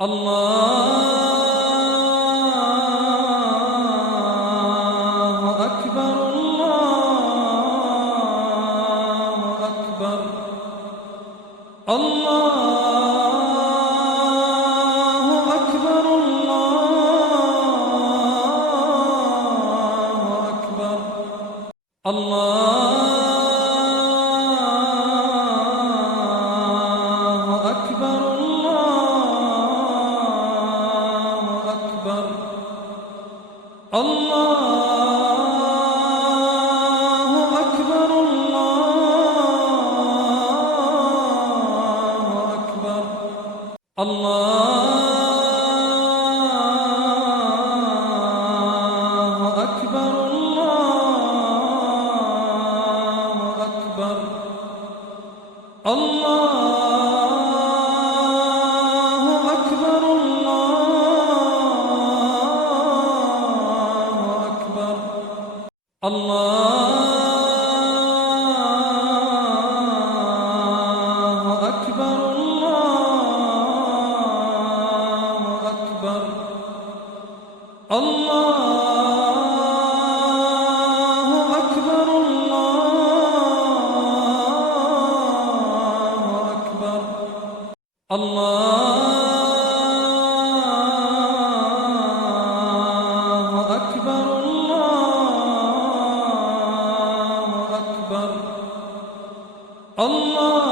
الله أكبر الله أكبر الله أكبر الله أكبر الله أكبر الله أكبر الله أكبر الله أكبر الله أكبر الله أكبر الله أكبر الله أكبر الله أكبر الله أكبر الله أكبر الله أكبر الله أكبر الله أكبر الله